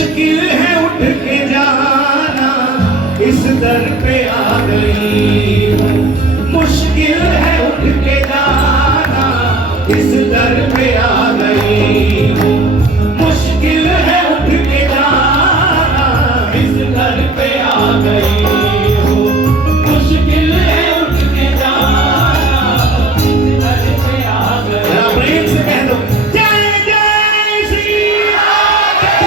मुश्किल है उठ के जाना, इस दर पे आ गई हूँ। मुश्किल है उठ के जाना, इस दर पे आ गई हूँ। मुश्किल है उठ के जाना, इस दर पे आ गई हूँ। मुश्किल है उठ के जाना, इस दर पे आ गई। प्रेम से कह दो जय जय श्री राधे।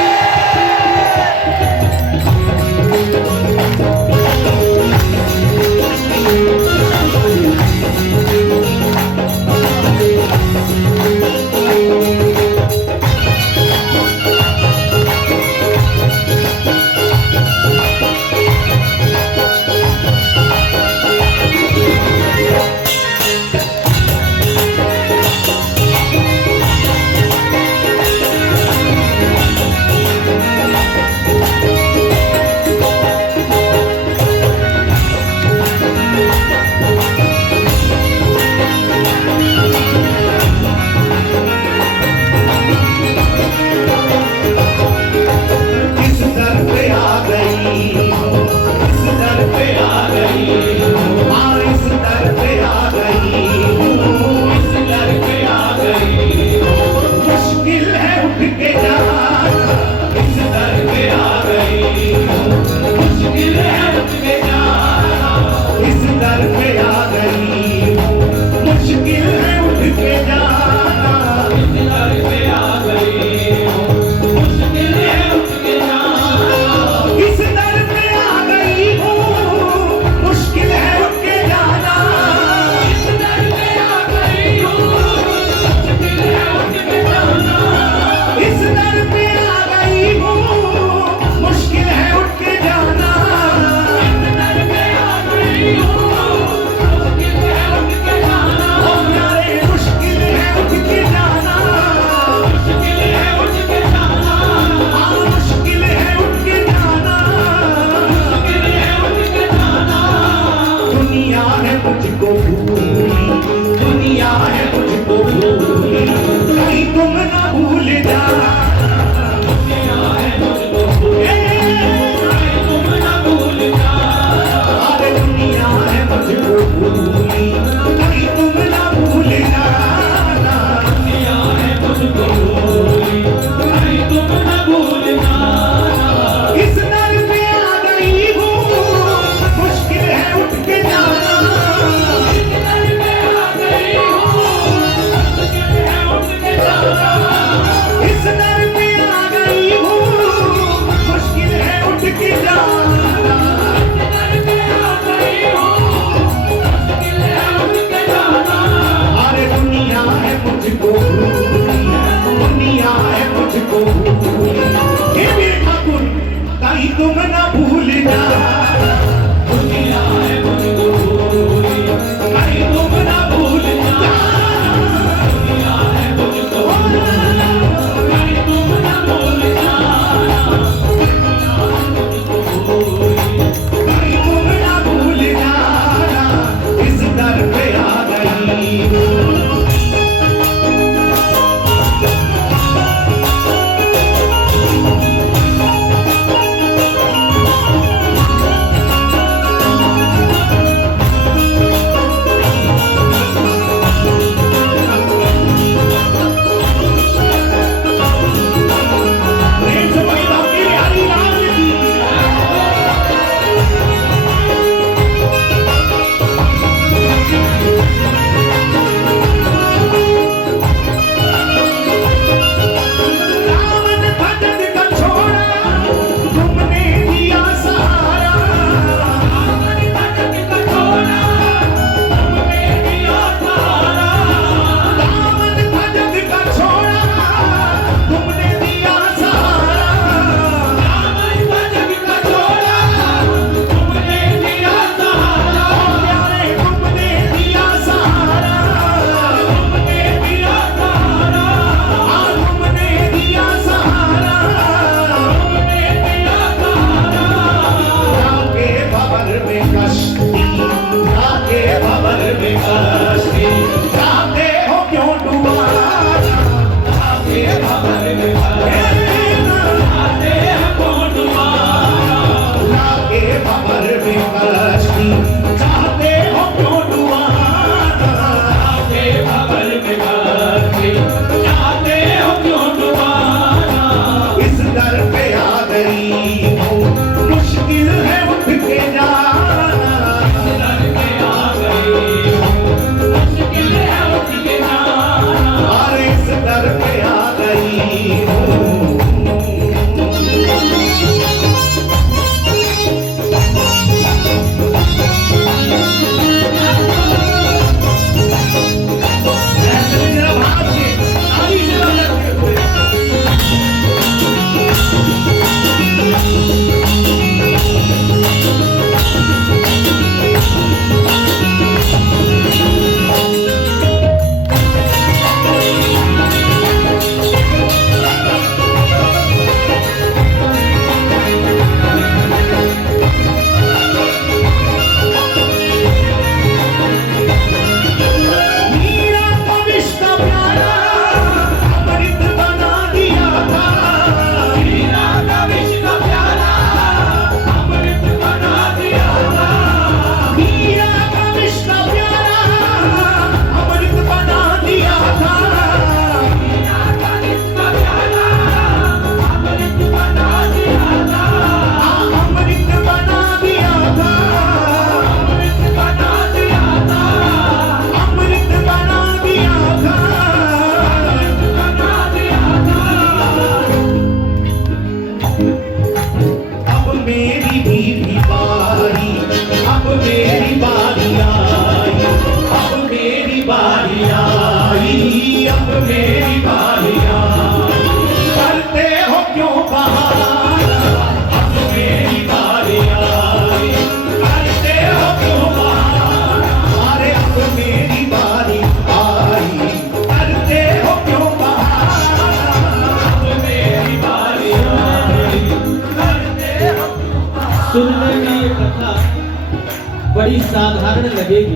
बड़ी साधारण लगेगी,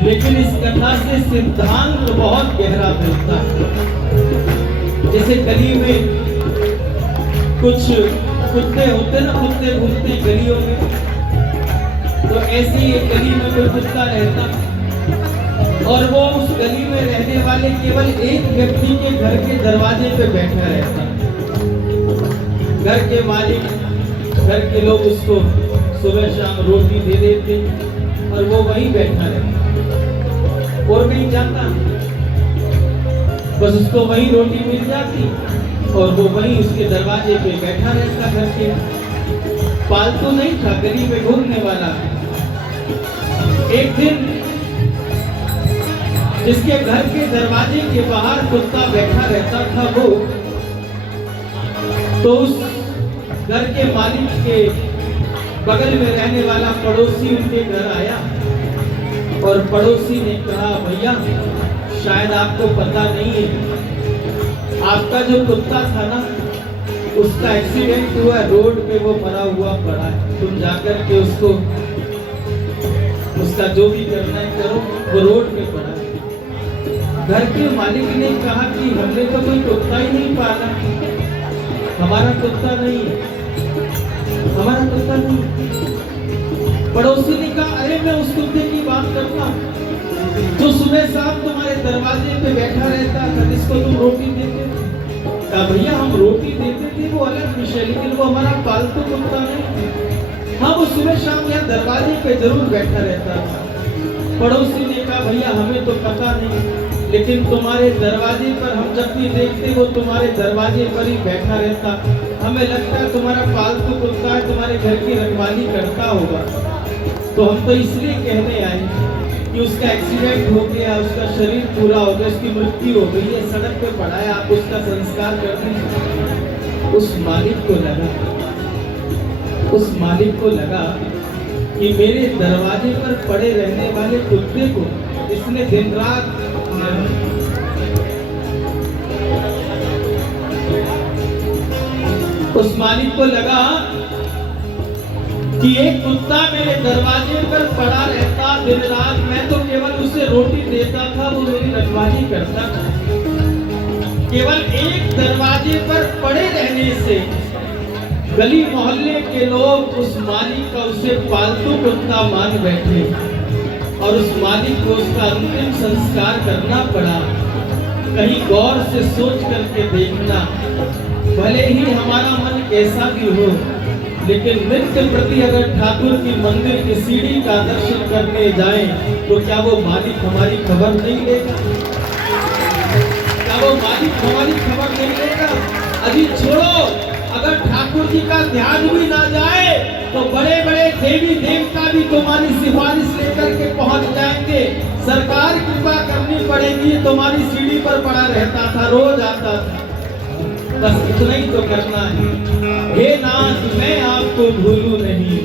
लेकिन इस कथा से सिद्धांत बहुत गहरा मिलता है। जैसे गली में कुछ कुत्ते होते ना, कुत्ते घूमते गलियों में, तो ऐसी एक गली में कोई कुत्ता रहता और वो उस गली में रहने वाले केवल एक व्यक्ति के घर के दरवाजे पे बैठा रहता। घर के मालिक, घर के लोग उसको सुबह शाम रोटी दे देते और वो वहीं बैठा रहता और नहीं जाता, बस उसको वहीं रोटी मिल जाती और वो वहीं उसके दरवाजे पे बैठा रहता। घर के पालतू नहीं था, गली में घूमने वाला। एक दिन जिसके घर के दरवाजे के बाहर कुत्ता बैठा रहता था, वो तो उस घर के मालिक के बगल में रहने वाला पड़ोसी उनके घर आया और पड़ोसी ने कहा, भैया शायद आपको पता नहीं है, आपका जो कुत्ता था ना, उसका एक्सीडेंट हुआ, रोड पे वो मरा हुआ पड़ा है, तुम जाकर के उसको, उसका जो भी करना है करो, वो रोड पे पड़ा है। घर के मालिक ने कहा कि हमने तो कोई कुत्ता ही नहीं पाला, हमारा कुत्ता नहीं है, हमारा कुत्ता नहीं। पड़ोसी ने कहा, अरे मैं उस कुत्ते की बात करता हूँ जो सुबह शाम तुम्हारे दरवाजे पे बैठा रहता था, जिसको तुम रोटी देते थे। कहा, भैया हम रोटी देते थे वो अलग विषय, लेकिन वो हमारा पालतू कुत्ता नहीं। हाँ, वो सुबह शाम यहाँ दरवाजे पे जरूर बैठा रहता था। पड़ोसी ने कहा, भैया हमें तो पता नहीं, लेकिन तुम्हारे दरवाजे पर हम जब भी देखते वो तुम्हारे दरवाजे पर ही बैठा रहता, हमें लगता है तुम्हारा पालतू कुत्ता है, तुम्हारे घर की रखवाली करता होगा। तो हम तो इसलिए कहने आए कि उसका एक्सीडेंट हो गया, उसका शरीर पूरा हो गया, उसकी मृत्यु हो गई है, सड़क पे पड़ा है, आप उसका संस्कार कर दीजिए। उस मालिक को लगा कि मेरे दरवाजे पर पड़े रहने वाले कुत्ते को इसने दिन रात, उस मालिक को लगा कि एक कुत्ता मेरे दरवाजे पर पड़ा रहता दिन रात, मैं तो केवल उसे रोटी देता था, वो मेरी रखवाली करता था। केवल एक दरवाजे पर पड़े रहने से गली मोहल्ले के लोग उस मालिक का उसे पालतू कुत्ता मान बैठे और उस मालिक को उसका अंतिम संस्कार करना पड़ा। कहीं गौर से सोच करके देखना, भले ही हमारा मन कैसा भी हो, लेकिन नित्य प्रति अगर ठाकुर की मंदिर की सीढ़ी का दर्शन करने जाएं, तो क्या वो मालिक हमारी खबर नहीं लेगा? क्या वो मालिक हमारी खबर नहीं लेगा? अभी छोड़ो, अगर ठाकुर जी का ध्यान भी ना जाए तो बड़े बड़े देवी देवता भी तुम्हारी सिफारिश लेकर के पहुंच जाएंगे। सरकार कृपा करनी पड़ेगी, तुम्हारी सीढ़ी पर पड़ा रहता था, रोज आता था। बस इतना ही तो करना है, हे नाथ मैं आपको भूलूं नहीं।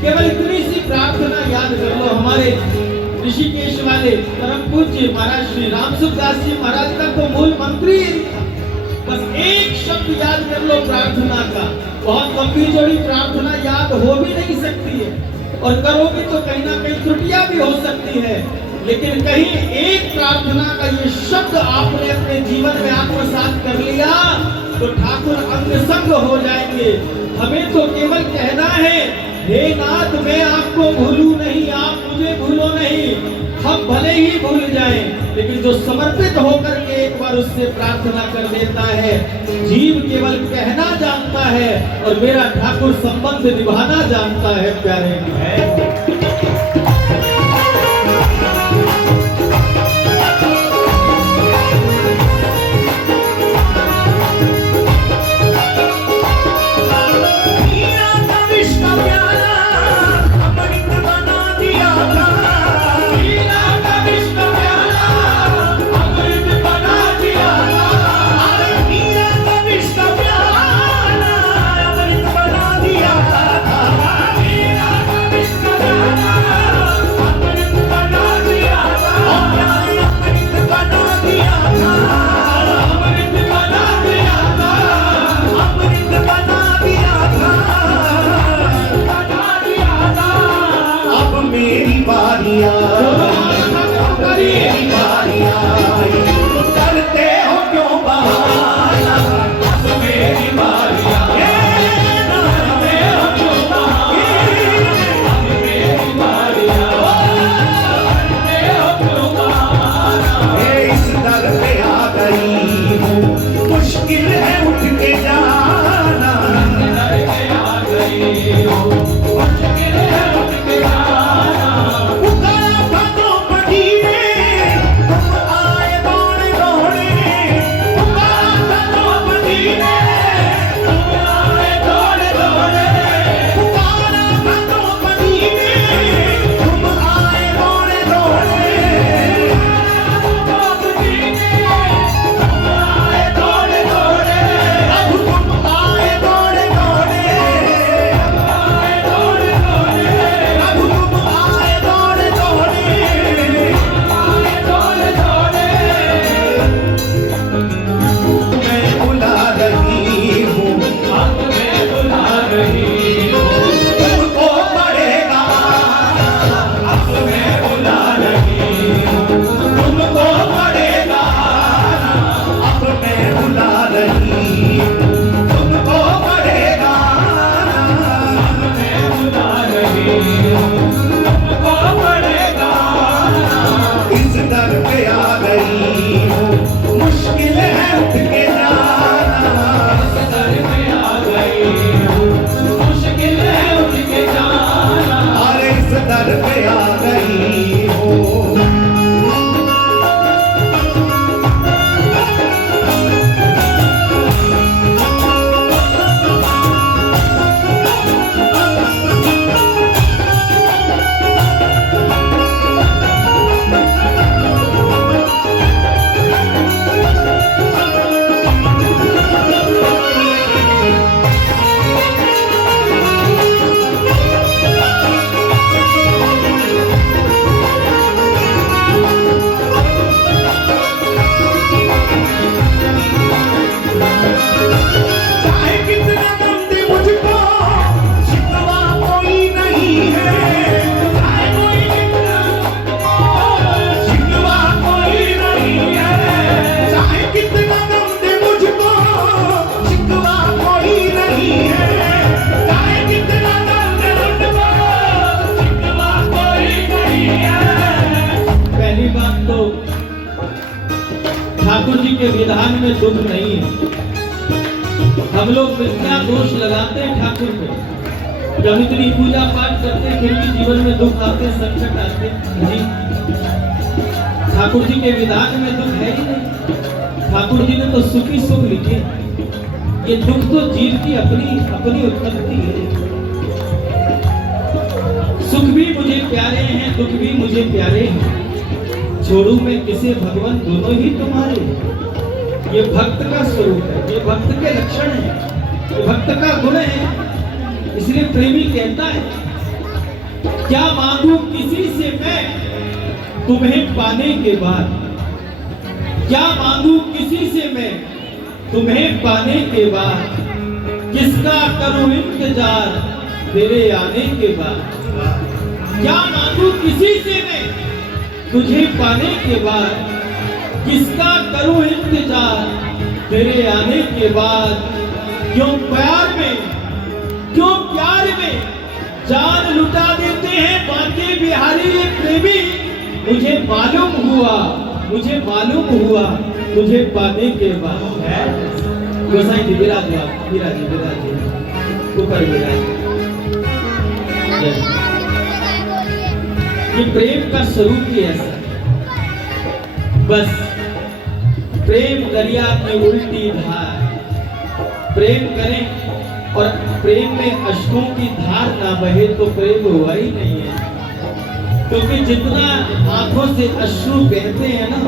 केवल इतनी सी प्रार्थना याद कर लो। हमारे ऋषिकेश वाले परम पूज्य महाराज श्री राम सुखदास जी महाराज का तो मूल मंत्र ही था। बस एक शब्द याद कर लो प्रार्थना का, बहुत लंबी जोड़ी प्रार्थना याद हो भी नहीं सकती है, और करोगे तो कहीं ना कहीं त्रुटियां भी हो सकती है, लेकिन कहीं एक प्रार्थना का ये शब्द आपने अपने जीवन में आत्मसात कर लिया तो ठाकुर अंग संग हो जाएंगे। हमें तो केवल कहना है, हे नाथ मैं आपको भूलूं नहीं, आप मुझे भूलो नहीं। हम भले ही भूल जाएं, लेकिन जो समर्पित होकर के एक बार उससे प्रार्थना कर देता है, जीव केवल कहना जानता है और मेरा ठाकुर संबंध निभाना जानता है। प्यारे है दोनों हाथ उठाकर पुकारिए। मेरी बारी आई, करते हो क्यों बहाना, अब मेरी बारी आई, करते हो क्यों बहाना, अब मेरी बारी आई, करते हो क्यों बहाना। इस दर पे आ गई हूँ, मुश्किल है उठ के जाना, इस दर पे आ गई हूँ, मुश्किल है उठ के जाना। पुकारा था द्रौपदी ने, तुम आए दौड़े दौड़े, पुकारा था द्रौपदी ने, तुम आए दौड़े दौड़े, पुकारा था द्रौपदी ने, तुम आए दौड़े दौड़े, द्रौपदी ने, तुम आए दौड़े दौड़े, अब तुम आए दौड़े दौड़े, अब आए दौड़े दौड़े, अब तुम आए दौड़े दौड़े, आए दौड़े दौड़े। मैं बुला रही हूँ, अब मैं बुला रही हूँ, तुमको पड़ेगा, अब मैं बुला रही हूँ, तुमको पड़ेगा, अब मैं बुला रही हूँ, तुमको पड़ेगा, अब मैं बुला रही हूँ, तुमको पड़ेगा। इस दर पे आ गई हूँ, मुश्किल है उठ के जाना, इस दर पे आ गई हूँ, मुश्किल है उठ के जाना, अरे इस दर पे आ गई हूँ। चाहे कितना गम दे मुझको, शिकवा कोई नहीं है, चाहे कोई कितना शिकवा कोई नहीं है, चाहे कितना गम दे मुझको, शिकवा कोई नहीं है, चाहे कितना गम दे मुझको, शिकवा कोई नहीं है। पहली बात तो ठाकुर जी के विधान में दुख नहीं है। हम लोग मिथ्या दोष लगाते हैं ठाकुर पे, जब इतनी पूजा पाठ करते फिर भी जीवन में दुख आते, संकट आते। जी ठाकुर जी के विधान में दुख है ही नहीं। ठाकुर जी ने तो सुखी सुख लिखे। ये दुख तो जीव की अपनी अपनी उत्पत्ति है। सुख भी मुझे प्यारे हैं, दुख भी मुझे प्यारे हैं, छोड़ू मैं किसे भगवान, दोनों ही तुम्हारे हैं। ये भक्त का स्वरूप है, ये भक्त के लक्षण है, ये भक्त का गुण है। इसलिए प्रेमी कहता है, क्या मांगू किसी से मैं तुम्हें पाने के बाद, क्या मांगू किसी से मैं तुम्हें पाने के बाद, किसका करूं इंतजार तेरे आने के बाद। क्या मांगू किसी से मैं तुझे पाने के बाद, किसका करूं इंतजार तेरे आने के बाद। क्यों प्यार में, क्यों प्यार में जान लुटा देते हैं बांके बिहारी ये प्रेमी। मुझे मालूम हुआ, मुझे मालूम हुआ तुझे पाने के बाद। है गोसाई जी विराज, विराज विराज ऊपर विराज। ये प्रेम का स्वरूप ही ऐसा। बस प्रेम दरिया में उल्टी धार, प्रेम करें और प्रेम में अश्कों की धार ना बहे तो प्रेम हुआ ही नहीं है। क्योंकि जितना आंखों से अश्रु बहते हैं ना,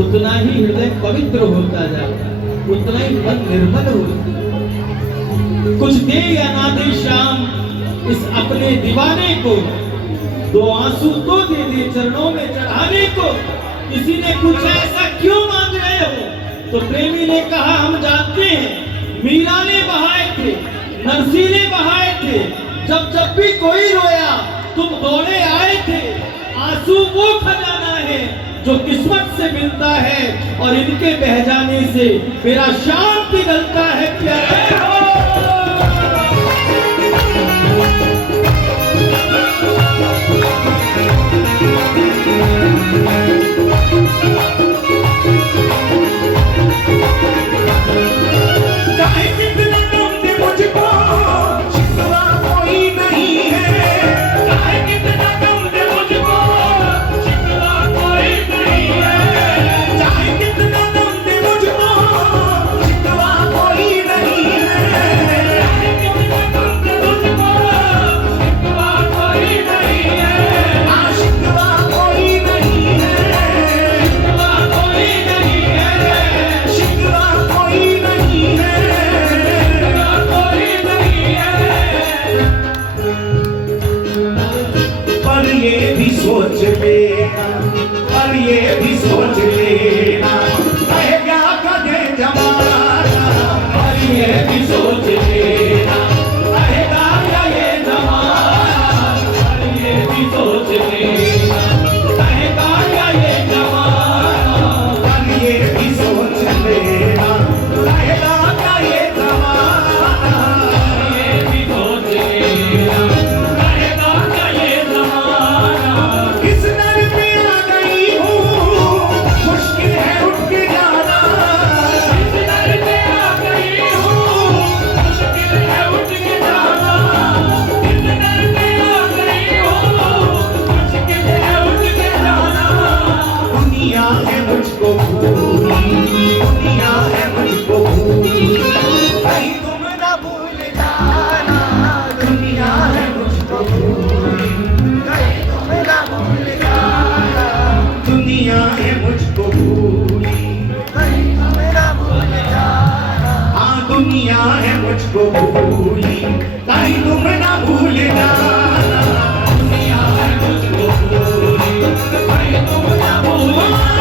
उतना ही हृदय पवित्र होता जाता है, उतना ही मन निर्मल होता है। कुछ दे या ना दे श्याम इस अपने दीवाने को, दो आंसू तो दे दे चरणों में चढ़ाने को। किसी ने पूछा ऐसा क्यों मांग रहे हो, तो प्रेमी ने कहा हम जानते हैं, मीरा ने बहाए थे, नरसी ने बहाए थे, जब जब भी कोई रोया तुम दौड़े आए थे, आंसू वो खजाना है जो किस्मत से मिलता है, और इनके बह जाने से मेरा शाम पिघलता है प्यारे हो। चाहे कितना गम दे मुझको, शिकवा कोई नहीं है। चाहे कितना गम दे मुझको, शिकवा कोई नहीं है। चाहे कितना गम दे मुझको, शिकवा कोई नहीं है। चाहे कितना गम दे मुझको, शिकवा कोई नहीं है। हाँ, शिकवा कोई नहीं है। शिकवा कोई नहीं है। शिकवा कोई नहीं है। शिकवा कोई नहीं है। पर ये भी सोच लेना, पर ये भी सोच लेना, कहेगा कदे जमाना। पर ये भी सोच लेना, कहेगा क्या ये जमाना। पर ये भी सोच लेना, कहेगा क्या ये जमाना। पर ये भी सोच लेना, कहेगा क्या ये जमाना। पर ये भी सोच लेना, कहेगा क्या ये जमाना। इस दर पे आ गई हूँ, मुश्किल है उठ के जाना। इस दर पे आ गई हूँ, मुश्किल है उठ के जाना। इस दर पे आ गई हूँ, मुश्किल है उठ के जाना। दुनिया है मुझको भूली, दुनिया है मुझको भूली, कहीं तुम ना भूल जाना। दुनिया है मुझको भूली, कहीं तुम ना भूल जाना। दुनिया है मुझको भूली, कहीं तुम ना भूल जाना। हाँ, दुनिया है मुझको भूली, कहीं तुम ना भूल जाना। दुनिया है मुझको भूली, कहीं तुम ना भूल जाना।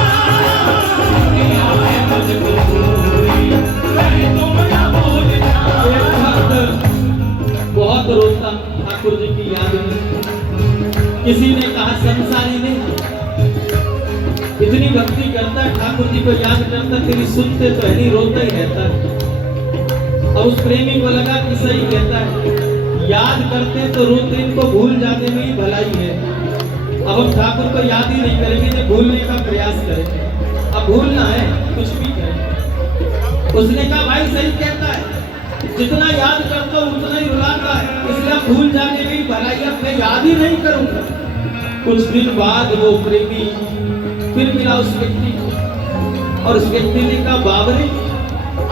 दुनिया है मुझको भूली, कहीं तुम ना भूल जाना। एक भक्त बहुत रोता ठाकुर जी की याद में। किसी ने कहा संसारी ने इतनी भक्ति करता है, ठाकुर जी को याद करता, तेरी सुनते तो है नहीं, रोता ही रहता है। और उस प्रेमी को लगा कि सही कहता है, याद करते तो रोते, इनको भूल जाने में ही भलाई है। अब हम ठाकुर को याद ही नहीं करेंगे, इन्हें भूलने का प्रयास करेंगे। अब भूलना है कुछ भी करें। उसने कहा भाई सही कहता है, जितना याद करता हूँ उतना ही रुलाता है, इसलिए अब भूल जाने में ही भलाई है, मैं याद ही नहीं करूंगा। कुछ दिन बाद वो प्रेमी फिर मिला उस व्यक्ति को, और उस व्यक्ति ने कहा बाबरे,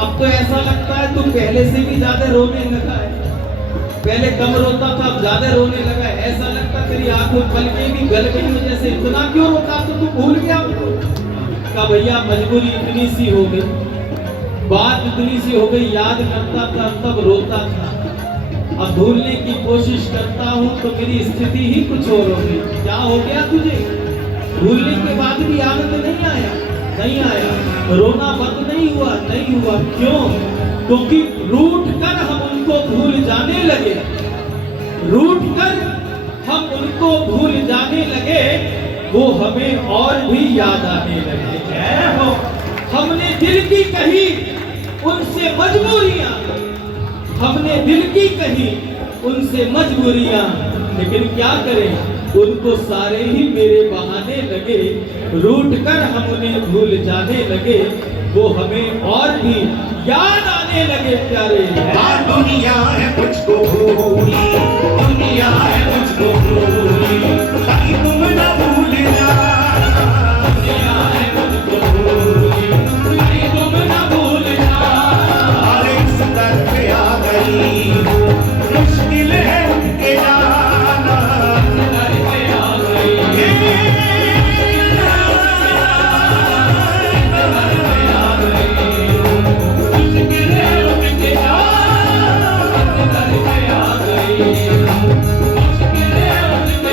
अब तो ऐसा लगता है तू पहले से भी ज्यादा रोने लगा है। पहले कम रोता था, अब ज्यादा रोने लगा है। ऐसा लगता तेरी आंखों पलकें भी गल गई हो जैसे। इतना क्यों रोता, तो तू भूल गया हमको। कहा भैया मजबूरी इतनी सी हो गई, बात इतनी सी हो गई, याद करता था तब रोता था, अब भूलने की कोशिश करता हूँ तो मेरी स्थिति ही कुछ और हो गई। क्या हो गया तुझे? भूलने के बाद भी आनंद नहीं आया? नहीं आया। रोना बंद नहीं हुआ? नहीं हुआ। क्यों? क्योंकि रूठ कर हम उनको भूल जाने लगे। रूठ कर हम उनको भूल जाने लगे, वो हमें और भी याद आने लगे। जय हो। हमने दिल की कही उनसे मजबूरियां, हमने दिल की कही उनसे मजबूरियां, लेकिन क्या करें, उनको सारे ही मेरे बहाने लगे। रूठ कर हम उन्हें भूल जाने लगे, वो हमें और भी याद आने लगे प्यारे। दुनिया है मुझको भूली, दुनिया है मुझको भूली, कहीं तुम न भूल जाना। दुनिया है मुझको भूली, कहीं तुम न भूल जाना। और इस दर पे आ गई हूँ, मुश्किल है उनके जाना। इस दर पे आ गई मुश्किल है उनके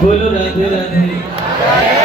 बोलो राधे राधे।